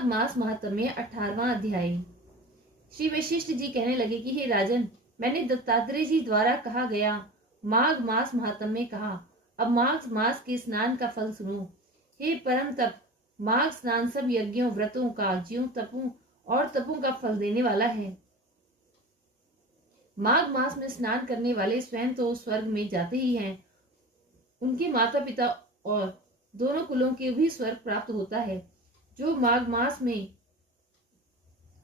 माघ मास महात्म्य 18वां अध्याय। श्री वशिष्ठ जी कहने लगे कि हे राजन, मैंने दत्तात्रेय जी द्वारा कहा गया माघ मास महात्म्य कहा। अब माघ मास के स्नान का फल सुनो। हे परम तप, माघ स्नान सब यज्ञों, व्रतों, काज्यों, तपों और तपों का फल देने वाला है। माघ मास में स्नान करने वाले स्वयं तो स्वर्ग में जाते ही हैं, उनके माता पिता और दोनों कुलों के भी स्वर्ग प्राप्त होता है। जो माघ मास में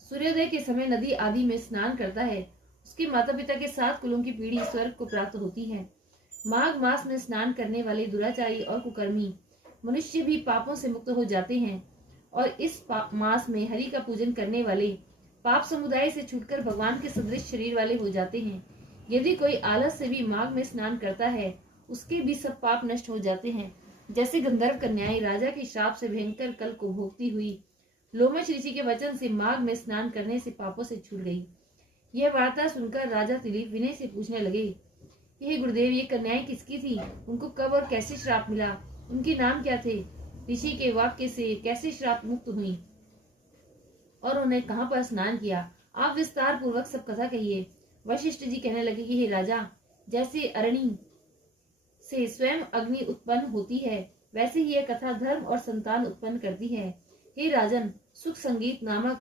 सूर्योदय के समय नदी आदि में स्नान करता है, उसके माता पिता के 7 कुलों की पीढ़ी स्वर्ग को प्राप्त होती है। माघ मास में स्नान करने वाले दुराचारी और कुकर्मी मनुष्य भी पापों से मुक्त हो जाते हैं, और इस मास में हरि का पूजन करने वाले पाप समुदाय से छूटकर भगवान के सदृश शरीर वाले हो जाते हैं। यदि कोई आलस से भी माघ में स्नान करता है, उसके भी सब पाप नष्ट हो जाते हैं। जैसे गंधर्व कन्याएं राजा के श्राप से भयंकर कल को भोगती हुई लोमश ऋषि के वचन से माघ में स्नान करने से पापों से छूट गई। यह वार्ता सुनकर राजा दिलीप विनय से पूछने लगे, हे गुरुदेव, ये कन्याएं किसकी थी? उनको कब और कैसे श्राप मिला? उनके नाम क्या थे? ऋषि के वाक्य से कैसे श्राप मुक्त हुई और उन्हें कहां पर स्नान किया? आप विस्तार पूर्वक सब कथा कहिए। वशिष्ठ जी कहने लगे कि हे राजा, जैसे अरणि से स्वयं अग्नि उत्पन्न होती है, वैसे ही यह कथा धर्म और संतान उत्पन्न करती है। हे राजन, सुख संगीत नामक